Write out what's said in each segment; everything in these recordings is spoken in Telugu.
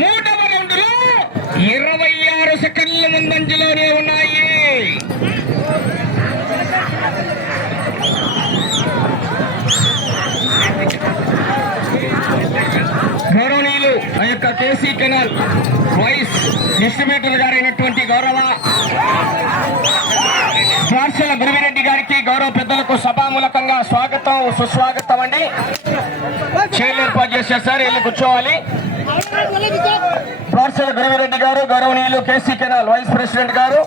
మూడవ రౌండ్లో ఇరవై ఆరు సెకండ్ల ముందంజలోనే ఉన్నాయి. గౌరవనీయులు ఆ యొక్క కేసీ కెనాల్ వైస్ డిస్ట్రిబ్యూటర్ గారైనటువంటి గౌరవ పార్సల గురువిరెడ్డి గారికి గౌరవ పెద్దలకు సభామూలకంగా స్వాగతం సుస్వాగతం అండి. చైర్లు ఏర్పాటు చేశారు సార్ వెళ్ళి కూర్చోవాలి. పార్సల గురువిరెడ్డి గారు గౌరవనీయులు కేసీ కెనాల్ వైస్ ప్రెసిడెంట్ గారు.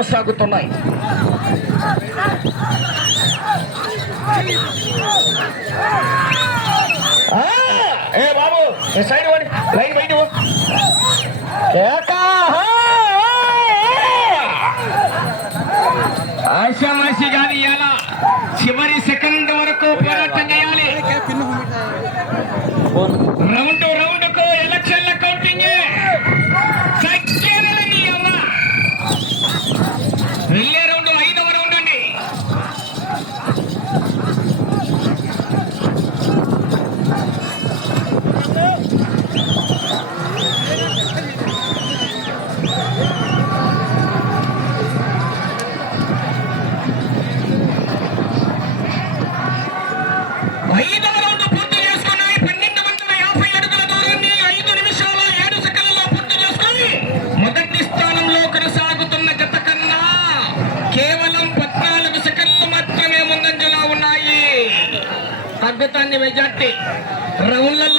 కొనసాగుతున్నాయి. ఏ బాబు సైడ్ వాడి లైన్ బయట పో. ఏకా, హా, ఆశామాషి కాదు ఇవాళ చివరి సెకండ్ వరకు పోరాటం చేయాలి.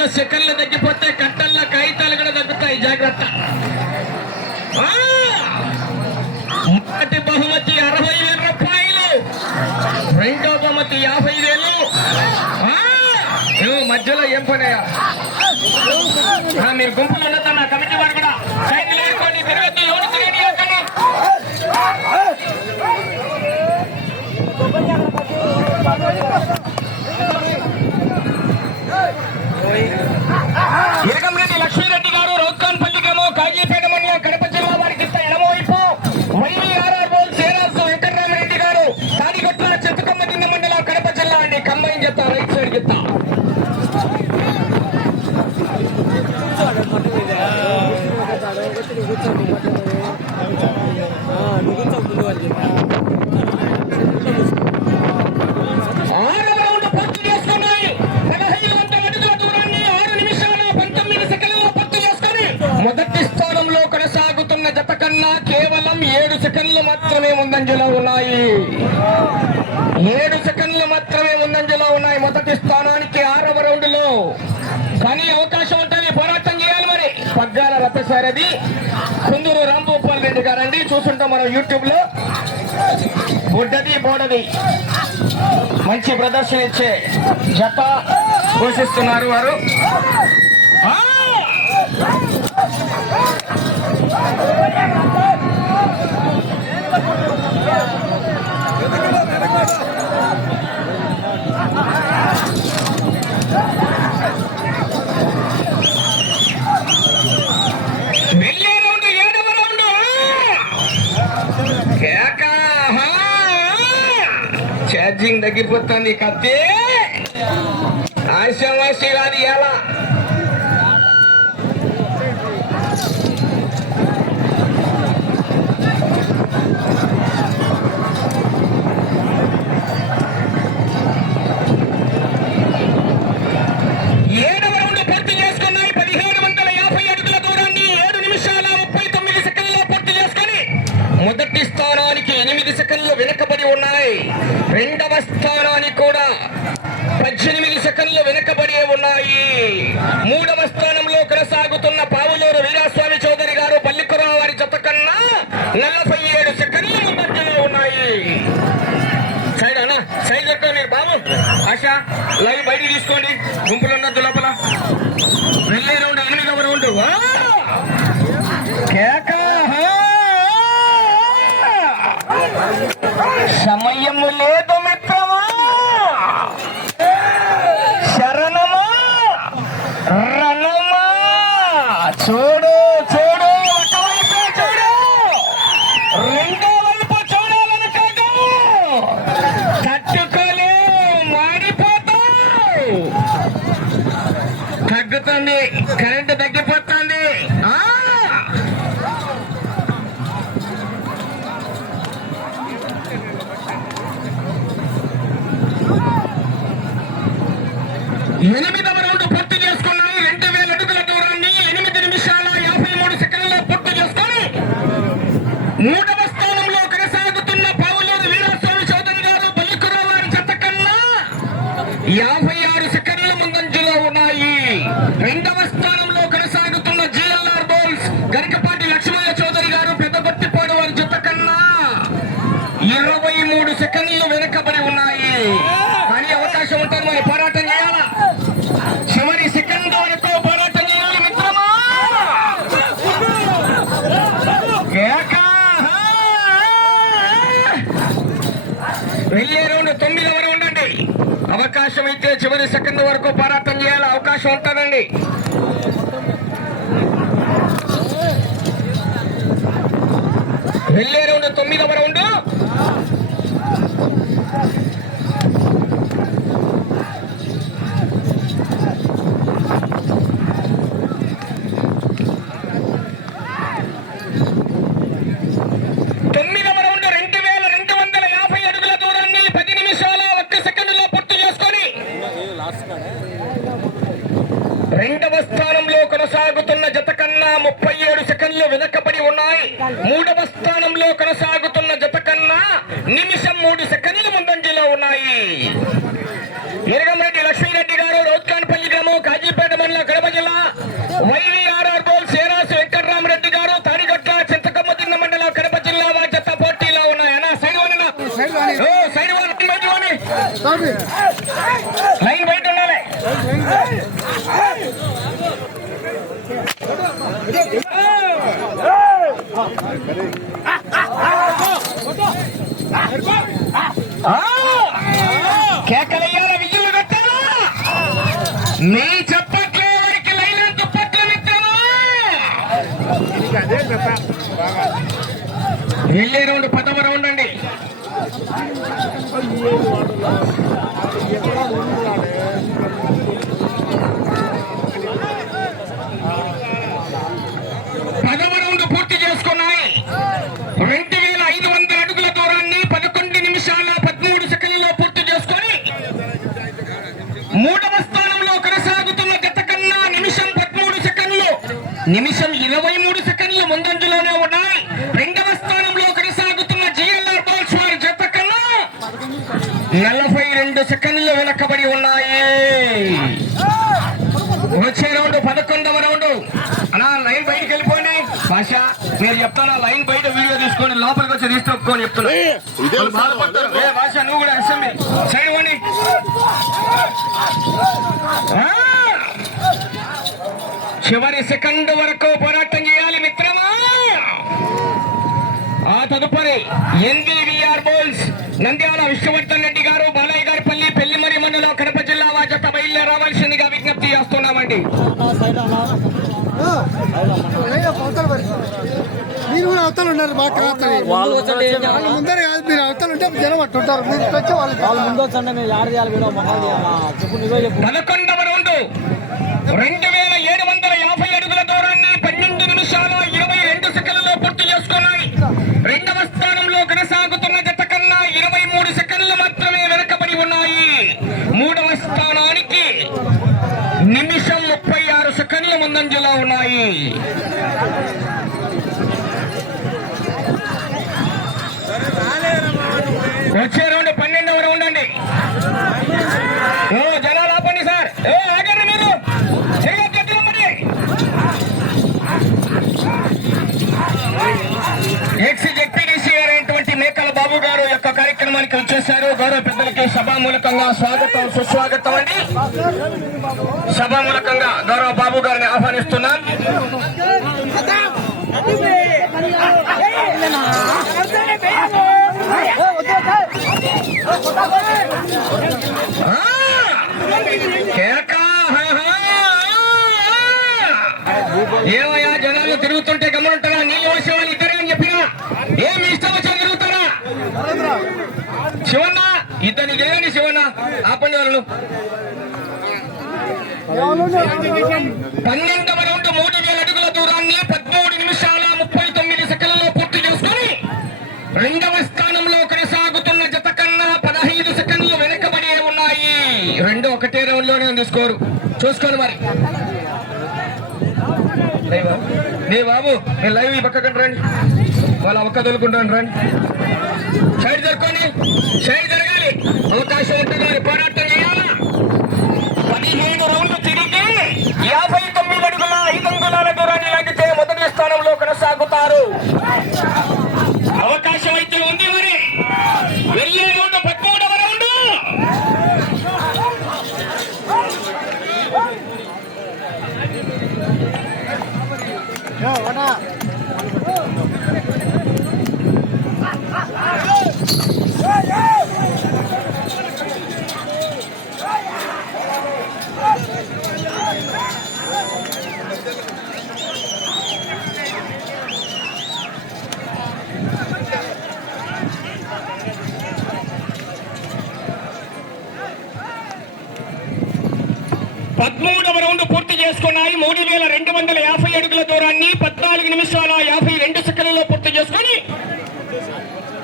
రౌండ్లలో సెకండ్లు తగ్గిపోతే కట్టల్లో కాగితాలు కూడా తగ్గుతాయి. జాగ్రత్త. మొదటి బహుమతి అరవై వేల రూపాయలు. రెండో బహుమతి యాభై వేలు. మధ్యలో ఏం పనయ్యా మీరు గుంపులు ఉండొద్దన్న కమిటీ వారు కూడా సైకిల్ వేసుకోండి తిరగద్దు ఎవరు తిరగనియకండి. ఎరగంరెడ్డి లక్ష్మీరెడ్డి గారు రౌత్కాన్పల్లి గ్రామం కాజీపేట మండలం కడప కానీ అవకాశం ఉంటుంది పోరాటం చేయాలి మరి. పగ్గాల రథసారథి కుందూరు రాంభూపాల్ రెడ్డి గారండి. చూస్తుంటాం మనం యూట్యూబ్లో బుడ్డది బోడది. మంచి ప్రదర్శన ఇచ్చే జత పోషిస్తున్నారు వారు. ఛార్జింగ్ తగ్గిపోతుంది కత్తి. ఆశామాషి కాదు ఎలా? వెనక కలిగి ఉన్నాయి రెండవ స్థానానికి కూడా పద్దెనిమిది సెకండ్లు వెనక కరెంటు తగ్గిపోతుంది. ఎనిమిదవ రౌండ్ పూర్తి చేసుకున్నాను రెండు వేల అడుగుల దూరాన్ని ఎనిమిది నిమిషాల యాభై మూడు సెకండ్లో పూర్తి చేసుకుని మూడవ స్థానంలో కొనసాగుతున్న పావులేదు వీరాస్వామి చౌదరి గారు బలికురావు వారి చెత్త కన్నా యాభై వరకు పోరాటం చేయాలి అవకాశం ఉంటుందండి. వెళ్ళే రౌండ్ తొమ్మిదవ రౌండ్ తొమ్మిదవ రౌండ్ రెండు వేల రెండు వందల యాభై అడుగుల దూరాన్ని పది నిమిషాల ఒక్క సెకండ్లో పూర్తి చేసుకొని రెండవ స్థానంలో కొనసాగుతున్న జత కన్నా ముప్పై ఏడు సెకండ్లు వెనకబడి ఉన్నాయి మూడవ స్థానంలో కొనసాగుతున్న జత కన్నా నిమిషం మూడు సెకండ్లు ముందంజలో ఉన్నాయి ఎరగమరెడ్డి లక్ష్మీరెడ్డి గారు రౌత్కాన్పల్లి గ్రామం కాజీపేట మండలం కడప జిల్లా వైవీఆర్ఆర్ బోల్ సేరాసు వెంకట్రామరెడ్డి గారు తాడిగట్ల చింతకమ్మదిన్న మండలం కడప జిల్లా వారి జత పోటీలో ఉన్నాయి అన్నా సైడ్ వన్ ఓ సైడ్ వన్ బయట వాని. లైన్ బయట ఉండాలి ఆ! కేకలయ్యాల విజులు పెట్టారా? నీ చెప్పట్లే వాడికి లైన్ దుప్పట్లు పెట్టారా వెళ్ళే రౌండ్ పదవ రౌండ్ అండి. రెండు సెకండ్లు వెనకబడి ఉన్నాయి. వచ్చే రౌండ్ పదకొండవ రౌండ్. అలా లైన్ బయటికి వెళ్ళిపోండి. భాష మీరు చెప్తాను లైన్ బయట వీడియో తీసుకొని లోపలికి వచ్చి తీసుకోని చెప్తున్నా. బాధపడతారు. భాష నువ్వు కూడా అసెంబ్లీ. సైడ్ పోండి ఆ! చివరి సెకండ్ వరకు పోరాటం చేయాలి మిత్రమా? ఆ తదుపరి ఎన్వీఆర్ మీరు కూడా అవతలు ఉన్నారు బాగా రాత్రి వాళ్ళు ముందర కాదు మీరు అవతలు ఉంటే జనం అట్టుంటారు మీరు ఇటు వచ్చి వాళ్ళు ముందు వచ్చండి మీరు యాడ చేయాలి మీరు మొహాలు చెప్పు నిజం చెప్పు. పదకొండవ రౌండ్ రెండు వేల ఏడు వందల యాభై అడుగుల దూరాన్ని పన్నెండు నిమిషాల ఇరవై రెండు సెకండ్లలో పూర్తి చేసుకున్నాయి రెండవ స్థానంలో కొనసాగుతున్న జత కన్నా ఇరవై మూడు సెకండ్లు మాత్రమే వెనకబడి ఉన్నాయి మూడవ స్థానానికి నిమిషం ముప్పై ఆరు సెకండ్ల ముందంజలో ఉన్నాయి వచ్చే రౌండ్ పన్నెండవ రౌండ్ అండి. జనాలు ఆపండి సార్. ఏ ఆగండి మీరు. ఎక్స్ జెడ్పీడీసీ అయినటువంటి మేకల బాబు గారు యొక్క కార్యక్రమానికి వచ్చేసారు. గౌరవ పెద్దలకి సభామూలకంగా స్వాగతం సుస్వాగతం అండి. సభామూలకంగా గౌరవ బాబు గారిని ఆహ్వానిస్తున్నాం. ఏమయ్యా జనాలు తిరుగుతుంటే గమనుంటారా నీళ్ళు వచ్చే వాళ్ళు ఇద్దరే అని చెప్పినా ఏమి ఇష్టం వచ్చా తిరుగుతారా శివన్న ఇద్దరిని చేయండి శివన్న ఆపండి వాళ్ళు పన్నెండవ రౌండ్ మూడు చూసుకోండి మరి. నీ బాబు. నేను లైవ్ ఈ పక్కకండి రండి. వాళ్ళ ఒక్క తొలుకుంటాను రండి. సైడ్ జరుపుకోండి. సైడ్ జరగాలి. అవకాశం ఉంటుంది మరి పోరాటం చేయాలా? పదిహేను రౌండ్లు తిరిగి యాభై తొమ్మిది అడుగుల ఐదు అంగుళాల దూరాన్ని లాగితే మొదటి స్థానంలో కొనసాగుతారు.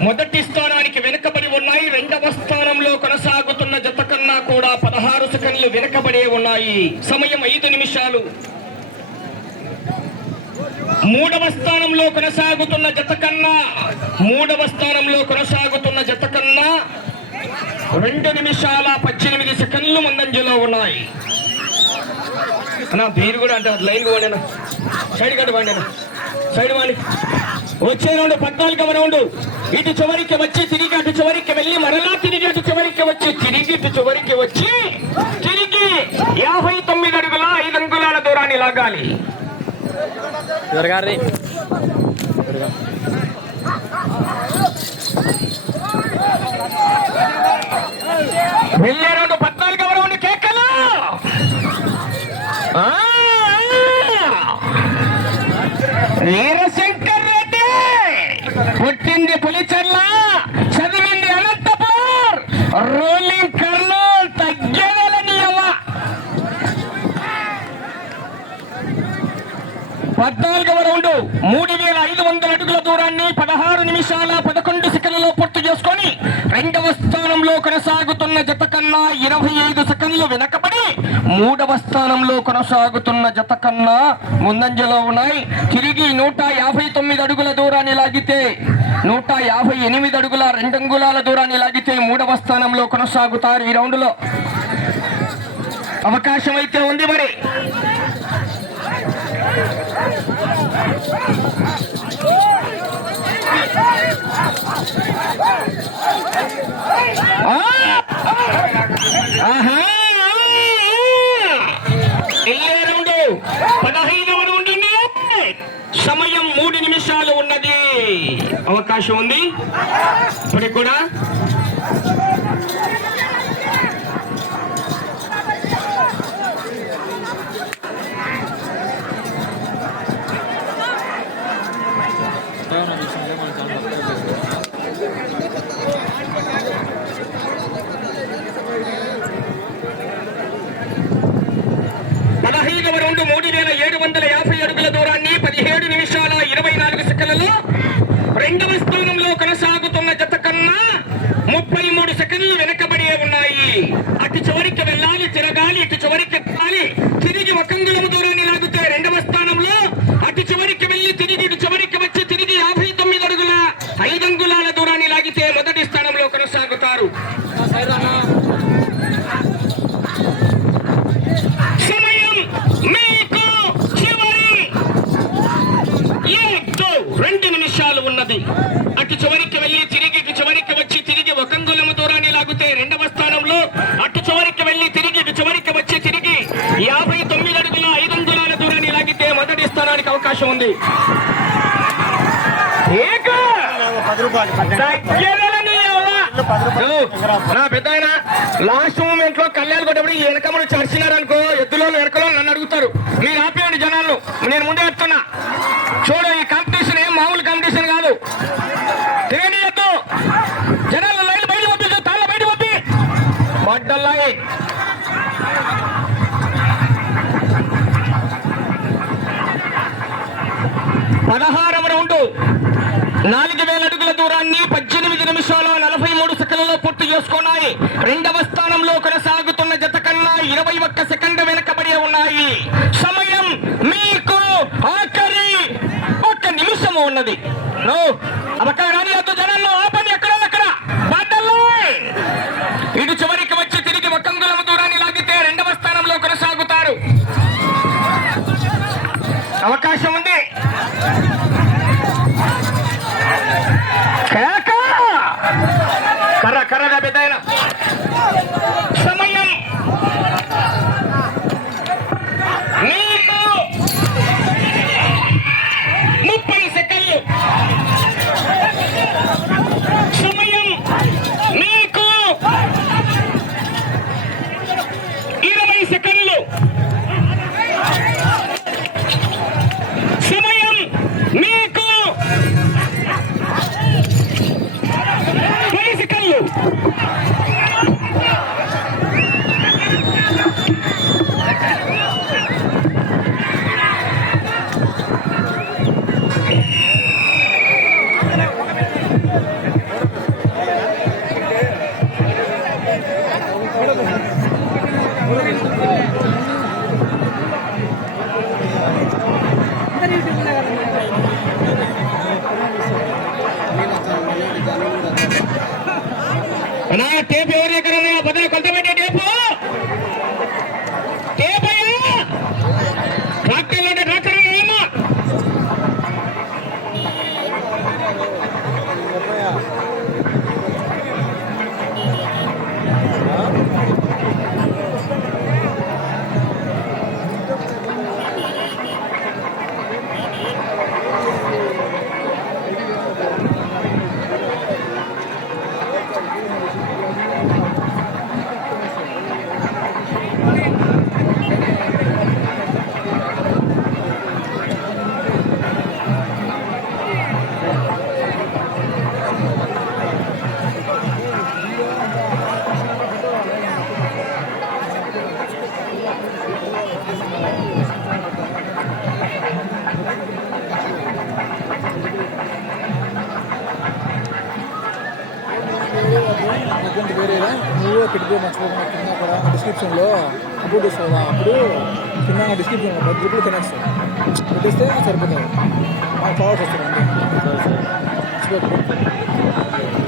మొదటి స్థానానికి వెనుకబడి ఉన్నాయి. రెండవ స్థానంలో కొనసాగుతున్న జత కన్నా కూడా పదహారు సెకండ్లు వెనుకబడే ఉన్నాయి. సమయం ఐదు నిమిషాలు. మూడవ స్థానంలో కొనసాగుతున్న జత కన్నా మూడవ స్థానంలో కొనసాగుతున్న జత కన్నా రెండు నిమిషాల పద్దెనిమిది సెకండ్లు ముందంజలో ఉన్నాయి. అన్నా మీరు కూడా అంటే లైన్ పోండి సైడ్ కట్టు పండి సైడ్ వాడి వచ్చే రౌండ్ పద్నాలుగవ ఉండు ఇటు చివరికి వచ్చి తిరిగి అటు చివరికి వెళ్ళి మరలా తిరిగి అటు చివరికి వచ్చి తిరిగి ఇటు చివరికి వచ్చి తిరిగి యాభై తొమ్మిది అడుగుల ఐదు అంగుళాల దూరాన్ని లాగాలి ఎవరిగారి వెళ్ళే రౌండ్ పద్నాలుగవ రౌండ్ కేకలు ఆ! వీరశంకర్ రెడ్డి పుట్టింది పులిచెర్ల చదివింది అనంతపూర్ రోలింగ్ కర్నూల్ తగ్గేదని అవ్వ పద్నాలుగవ రౌండ్ మూడు వేల ఐదు వందల అడుగుల దూరాన్ని పదహారు నిమిషాల పదకొండు సెకండ్లలో పూర్తి చేసుకొని రెండవ స్థానంలో కొనసాగుతున్న జత కన్నా ఇరవై ఐదు సెకండ్లు వెనకబడి మూడవ స్థానంలో కొనసాగుతున్న జత కన్నా ముందంజలో ఉన్నాయి. తిరిగి నూట యాభై తొమ్మిది అడుగుల దూరాన్ని లాగితే నూట యాభై ఎనిమిది అడుగుల రెండంగుళాల దూరాన్ని లాగితే మూడవ స్థానంలో కొనసాగుతారు ఈ రౌండ్లో. అవకాశం అయితే ఉంది మరి. ఆహా! పదహైదవ రౌండ్ సమయం మూడు నిమిషాలు ఉన్నది. అవకాశం ఉంది. ఇప్పటికి కూడా పదహైదవ రౌండ్ నాలుగు వందల యాభై అడుగుల దూరాన్ని పదిహేడు నిమిషాల ఇరవై నాలుగు సెకండ్లలో రెండవ స్థానంలో కొనసాగుతున్న జత కన్నా ముప్పై మూడు సెకండ్లు వెనకబడే ఉన్నాయి అటు చివరికి వెళ్ళాలి తిరగాలి ఇటు చివరికి వెళ్ళాలి తిరిగి ఒక అంగుళం దూరాన్ని లాగితే రెండవ స్థానంలో అటు చివరికి వెళ్ళి తిరిగి ఇటు చివరికి వచ్చి తిరిగి యాభై తొమ్మిది అడుగుల ఐదు అంగుళాల దూరాన్ని లాగితే మొదటి స్థానంలో కొనసాగుతారు సైడ్ అన్నా సమయం మీకు చివరి ఏదో రెండు నిమిషాలు ఉన్నది అటు చివరికి వెళ్ళి తిరిగి ఇటు చివరికి వచ్చి తిరిగి ఒక అంగుళము దూరాన్ని లాగితే రెండవ స్థానంలో అటు చివరికి వెళ్ళి తిరిగి ఇటు చివరికి వచ్చి తిరిగి యాభై తొమ్మిది అడుగుల ఐదు అంగుళాల దూరాన్ని లాగితే మొదటి స్థానానికి అవకాశం ఉంది? నా పెద్ద లాస్ట్ మూమెంట్లో కళ్యాణ్ కొట్టబడి ఈ వెనకములు చర్చినారనుకో దూరాన్ని పద్దెనిమిది నిమిషాల నలభై మూడు సెకండ్లలో పూర్తి చేసుకున్నాయి. రెండవ స్థానంలో కొనసాగుతున్న జత కన్నా ఇరవై ఒక్క సెకండ్ వెనకబడి ఉన్నాయి. సమయం మీకు ఆఖరి ఒక్క నిమిషము ఉన్నది. అవకాశాన్ని జనంలో అకౌంట్ వేరేదా నువ్వు పెట్టుకో మర్చిపోకుండా కింద అక్కడ డిస్క్రిప్షన్లో అప్లోడ్ చేస్తావు కదా అప్పుడు కింద డిస్క్రిప్షన్లో పది రూపాయలు తినేస్తావు పెట్టేస్తే సరిపోతుంది. మాకు ఫార్వర్డ్ వస్తుంది అంతే. మర్చిపోకు.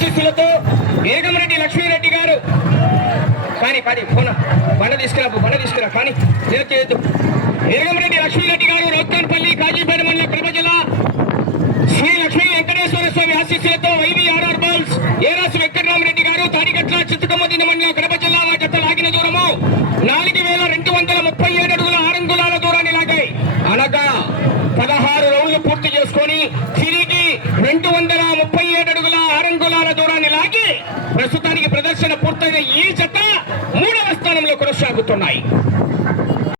ఆశీస్సులతో ఏగమరెడ్డి లక్ష్మీరెడ్డి గారు. కానీ కానీ ఫోన్ బండ తీసుకురా బండ తీసుకురా కానీ లేదు చేయొద్దు ఏగమరెడ్డి లక్ష్మీరెడ్డి గారు రోక్కాన్పల్లి కాజీపేట మండల ప్రభజల శ్రీ లక్ష్మీ వెంకటేశ్వర స్వామి ఆశీస్సులతో ఐవీఆర్ఆర్ బాల్స్ ఏరాసు వెంకటరామరెడ్డి గారు తాడిగట్ల చిత్తుకమ్మదిన మండలం కడప జిల్లా వారి లాగిన దూరము నాలుగు వేల రెండు వందల ముప్పై ఏడు అడుగుల ఆరంగుళాల దూరాన్ని లాగాయి. అనగా పదహారు రౌండ్లు పూర్తి చేసుకొని తిరిగి రెండు వందల ముప్పై ఏడు అడుగుల ఆరంగుళాల దూరాన్ని లాగి ప్రస్తుతానికి ప్రదర్శన పూర్తయిన ఈ జత మూడవ స్థానంలో కొనసాగుతున్నాయి